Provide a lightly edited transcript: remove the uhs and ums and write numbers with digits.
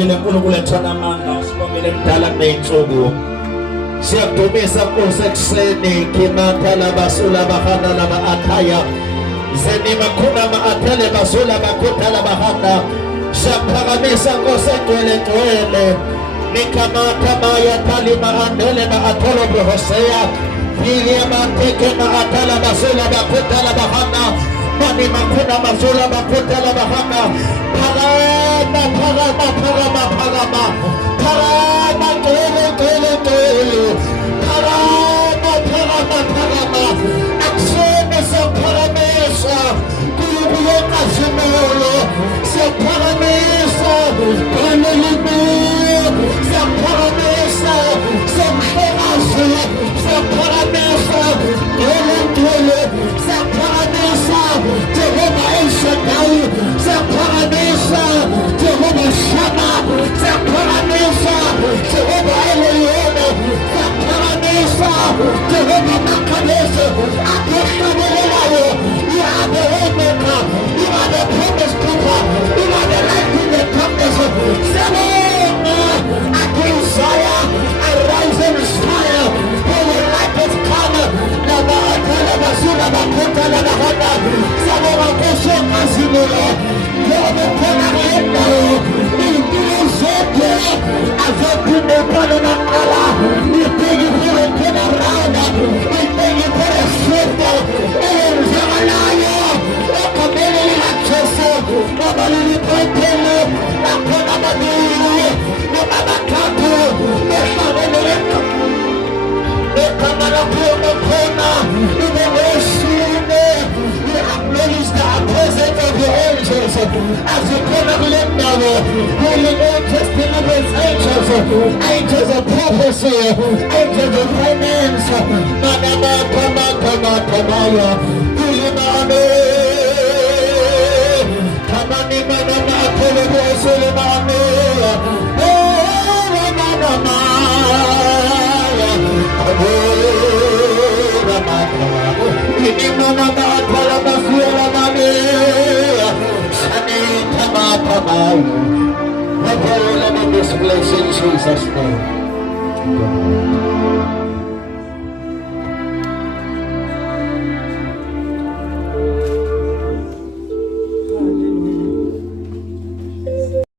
Sibongile uNkulunkulu ethona amandla, sibongile mdala neyinsuku. Siyadumisa Nkosi ekuseni kimathala basula bahanda laba athaya. Zenima khuna ma-athele basula bakhuthala bahanda. Siyaphakamisa Nkosi engcwele Nikamata maya talima andele na atolo brohoseya. Filia mateke na atala basula bakhuthala bahanda. Mani makuna basula bakhuthala bahanda. Parama aksiyonu sa paramesa kuyukuleka simolo sa paramesa kanalimu sa paramesa sa mherasa sa paramesa kolentole sa paramesa Jehova El Shaddai sa paramesa Jehova Shama sa paramesa Jehova Elyon sa paramesa Jehova Makabesa Akoshabelelayo. You are the waymaker, you are the promise keeper, you are the light in the darkness. Seven against fire, arise and fire, for your light is come. Lava atala basura bakuta lava hana. Sabora kesho kasimula. Love kona lenda. Nilikuwa zote. Azoku mepana na kala. Nipigi vile kena rana. Nipigi vile shida. Elzamanayo. Okamele la cheso. Nabali nipetele. Nakona madiri. Nababakato. Neshameleka. Nekamala kuona kona. We acknowledge the presence of the angels as we come and live now. Holy Old Testament angels, angels of prophecy, angels of finance. Manama, Kama, Kama, Kamaya, Ulimane, Kamani, Manama, Kolebo, Sulimane, Oh, Manama, Let me displace in Jesus' name.